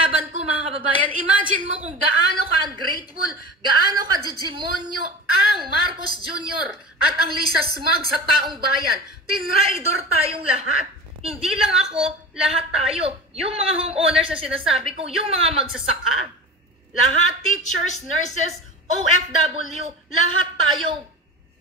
Laban ko mga kababayan, imagine mo kung gaano ka ungrateful, gaano ka demonyo ang Marcos Jr. at ang Lisa Smug sa taong bayan. Tinraidor tayong lahat. Hindi lang ako, lahat tayo. Yung mga homeowners na sinasabi ko, yung mga magsasaka. Lahat, teachers, nurses, OFW, lahat tayo,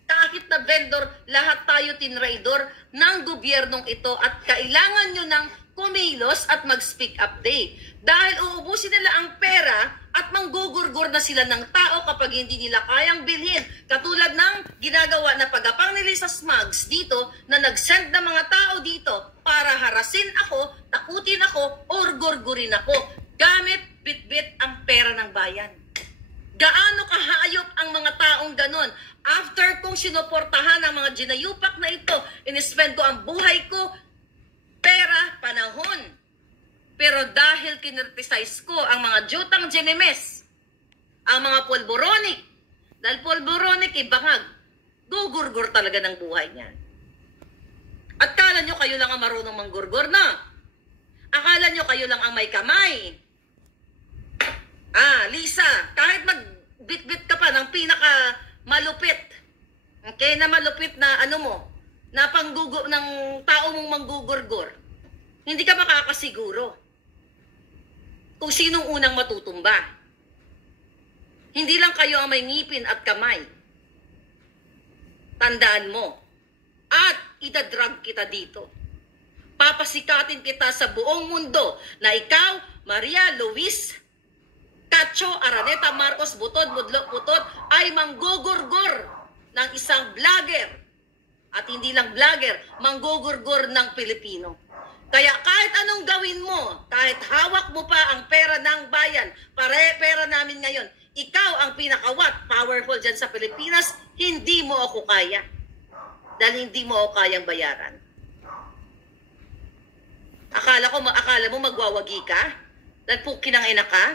kahit na vendor, lahat tayo tinraidor ng gobyernong ito at kailangan nyo ng kumilos at mag-speak up day. Dahil uubusin nila ang pera at manggugurgur na sila ng tao kapag hindi nila kayang bilhin. Katulad ng ginagawa na pagapang ni Lisa Smugs dito na nag-send ng mga tao dito para harasin ako, takutin ako, or gurgurin ako. Gamit bit-bit ang pera ng bayan. Gaano kahayop ang mga taong ganon? After kong sinuportahan ang mga ginayupak na ito, inispend ko ang buhay ko, pera, panahon. Pero dahil kinriticize ko ang mga jutang Genemes, ang mga polboronic, dahil polboronic ibangag, gugurgur talaga ng buhay niyan. At kala nyo kayo lang ang marunong manggurgur na? Akala nyo kayo lang ang may kamay? Lisa, kahit magbit-bit ka pa ng pinaka malupit, okay, na malupit na ano mo, na panggugo ng tao mong manggugurgur, hindi ka makakasiguro kung sinong unang matutumba. Hindi lang kayo ang may ngipin at kamay. Tandaan mo. At itadrag kita dito. Papasikatin kita sa buong mundo na ikaw, Maria Luis Cacho Araneta Marcos Butod Budlok Butod ay manggugurgur ng isang vlogger. At hindi lang vlogger, manggugurgur ng Pilipino. Kaya kahit anong gawin mo, kahit hawak mo pa ang pera ng bayan, pera namin ngayon, ikaw ang pinakawat, powerful dyan sa Pilipinas, hindi mo ako kaya. Dahil hindi mo ako kayang bayaran. Akala mo magwawagi ka? Dahil po kinangina ka?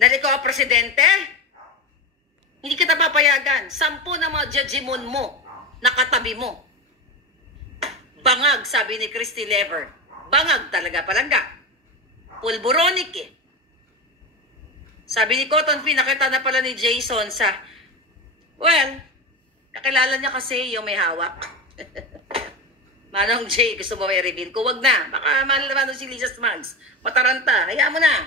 Dahil ikaw ang presidente? Hindi kita papayagan. 10 na mga judgmon mo, nakatabi mo. Bangag, sabi ni Christy Lever. Bangag talaga, palangga. Pulboronic eh. Sabi ni Cotton P, nakita na pala ni Jason sa, well, kakilala niya kasi yung may hawak. Manong Jay, gusto mo may reveal ko? Wag na. Baka malaman si Lisa Smugs. Mataranta. Hayaan mo na.